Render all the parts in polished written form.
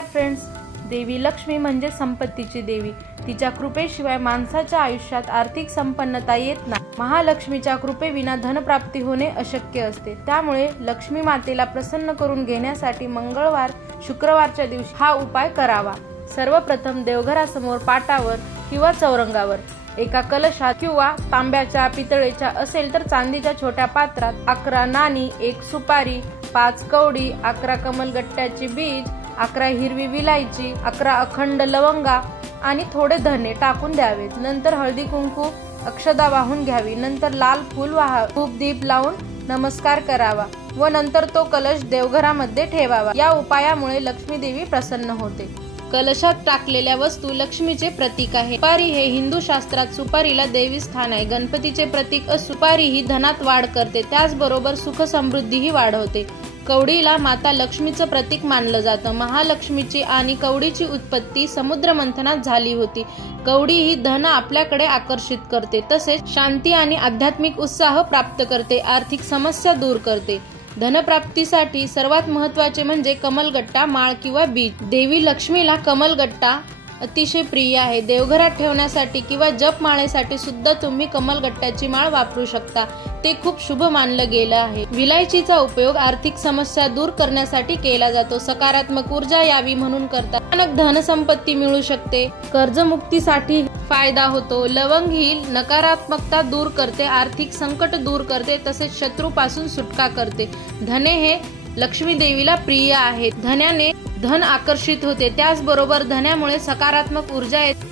Friends, देवी लक्ष्मी म्हणजे संपत्तीची देवी। तिच्या कृपेशिवाय माणसाच्या आयुष्यात आर्थिक संपन्नता येत नाही। महालक्ष्मीच्या कृपेविना धनप्राप्ती होणे अशक्य असते। त्यामुळे लक्ष्मी मातेला प्रसन्न करून घेण्यासाठी मंगळवार शुक्रवारच्या दिवशी हा उपाय करावा। सर्वप्रथम देवघरासमोर पाटावर किंवा चौरंगावर एका कलशात किंवा तांब्याच्या पितळेच्या असेल तर चांदीच्या छोट्या पात्रात 11 नाणी, 1 सुपारी, 5 कवडी, 11 कमलगट्ट्याची बीज, 11 हिरवी विलायची, 11 अखंड लवंगा आणि थोडे धने टाकून द्यावेत। नंतर हळदी कुंकू अक्षदा वाहून घ्यावी। नंतर लाल फूल वाहावे, धूप दीप लावून नमस्कार करावा व नंतर तो कलश देवघरामध्ये ठेवावा। या उपायामुळे लक्ष्मी देवी प्रसन्न होते। कलशात टाकलेल्या वस्तू लक्ष्मीचे प्रतीक आहे। सुपारी हे हिंदू शास्त्रात सुपारीला देवी स्थान आहे। गणपतीचे प्रतीक सुपारी ही धनात वाढ करते, त्याचबरोबर सुख समृद्धीही वाढवते। कवडीला माता लक्ष्मीचं प्रतीक मानलं जातं। महालक्ष्मीची आणि कवडीची उत्पत्ती समुद्र मंथनात झाली होती। कवडी ही धन आपल्याकडे आकर्षित करते, तसेच शांती आणि आध्यात्मिक उत्साह प्राप्त करते, आर्थिक समस्या दूर करते। धनप्राप्तीसाठी सर्वात महत्त्वाचे म्हणजे कमलगट्टा, माळ किंवा बीज। देवी लक्ष्मीला कमलगट्टा अतिशय प्रिय आहे। देवघरात ठेवण्यासाठी किंवा जप माळेसाठी सुद्धा तुम्ही कमलगट्ट्याची माळ वापरू शकता, ते खूप शुभ मानलं गेलं आहे। विलायचीचा उपयोग आर्थिक समस्या दूर करण्यासाठी केला जातो, सकारात्मक ऊर्जा यावी म्हणून करतात। अचानक धनसंपत्ती मिळू शकते, कर्जमुक्तीसाठी फायदा होतो। लवंग ही नकारात्मकता दूर करते, आर्थिक संकट दूर करते, तसेच शत्रूपासून सुटका करते। धने हे लक्ष्मी देवीला प्रिय आहे। धन्याने धन आकर्षित होते, त्याचबरोबर धन्यामुळे सकारात्मक ऊर्जा येते।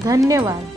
धन्यवाद।